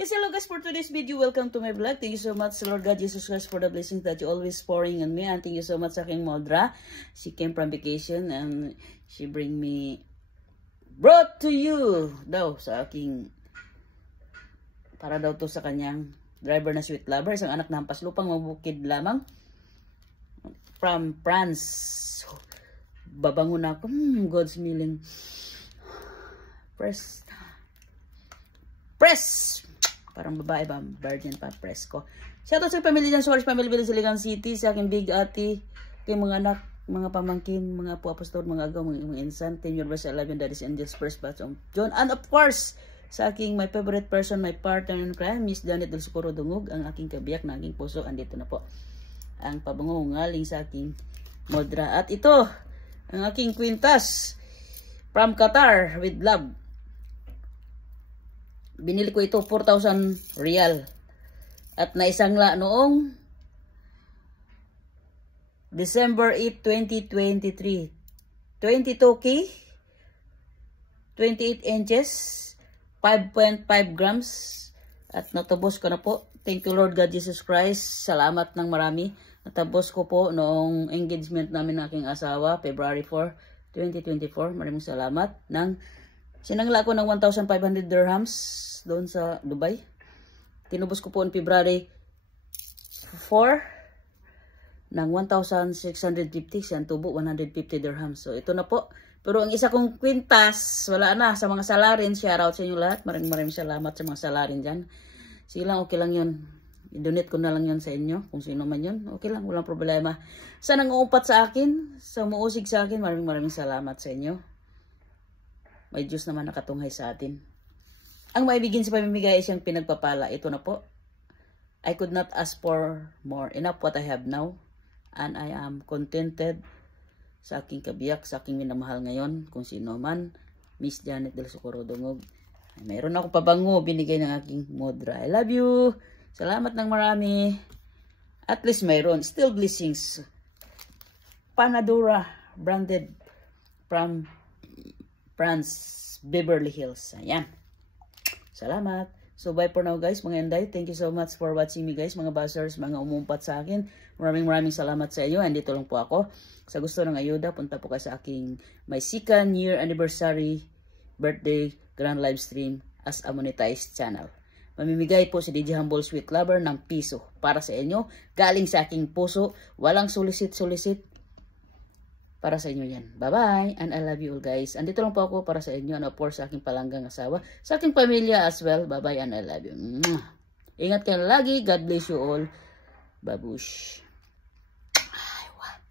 Yes, hello guys, for today's video, welcome to my vlog. Thank you so much, Lord God Jesus Christ, for the blessings that you always pouring on me. And thank you so much sa aking Modra. She came from vacation and she brought to you daw sa aking, para daw to sa kanyang driver na sweet lover, isang anak na hampas lupang mabukid lamang from France. Babango na ako, God smelling. Press. Parang babae ba? Virgin pa. Press ko. Shoutout sa pamilya dyan. Source family dito sa Ligang City. Sa aking big ate. Kay mga anak, mga pamangkin, mga po apostol, mga agaw, mga insan. 10 years I love you. That is Angel's first batch of John. And of course, sa aking my favorite person, my partner in crime, Miss Janet Del Socorro Dungog. Ang aking kabiyak na aking puso. Andito na po. Ang pabango ngaling sa aking Modra. At ito, ang aking kwintas from Qatar with love. Binili ko ito 4,000 real. At naisangla noong December 8, 2023. 22K, 28 inches, 5.5 grams. At natubos ko na po. Thank you Lord God Jesus Christ. Salamat ng marami. Natubos ko po noong engagement namin ng aking asawa, February 4, 2024. Maraming salamat. Sinangla ko ng 1,500 dirhams doon sa Dubai. Tinubos ko po on February 4 ng 1,650. Siyan tubo, 150 dirhams. So ito na po. Pero ang isa kong kwintas, wala na. Sa mga salarin, shoutout sa inyo lahat. Maraming salamat sa mga salarin dyan. Sige lang, okay lang yun. I-donate ko na lang yun sa inyo. Kung sino man yun, okay lang, walang problema. Sa nanguumpat sa akin, sa umuusig sa akin, maraming salamat sa inyo. May Diyos naman nakatunghay sa atin. Ang maibigin sa pamimigay ay siyang pinagpapala. Ito na po. I could not ask for more. Enough what I have now. And I am contented sa aking kabiyak, sa aking minamahal ngayon. Kung sino man, Miss Janet Del Socorro Dungog. Mayroon ako pabango binigay ng aking Modra. I love you. Salamat ng marami. At least mayroon. Still blessings. Panadura branded from France, Beverly Hills. Ayan. Salamat. So, bye for now guys, mga enday. Thank you so much for watching me guys, mga buzzers, mga umumpat sa akin. Maraming salamat sa iyo. Andito lang po ako. Sa gusto ng ayuda, punta po kayo sa aking my 2nd year anniversary birthday grand live stream as a monetized channel. Mamimigay po si DJ Humble Sweet Lover ng piso para sa inyo. Galing sa aking puso. Walang solicit. Para sa inyo yan. Bye-bye. And I love you all guys. Andito lang po ako para sa inyo. And of course, sa aking palanggang asawa. Sa aking pamilya as well. Bye-bye and I love you. Ingat kayo lagi. God bless you all. Babush. Ay, what?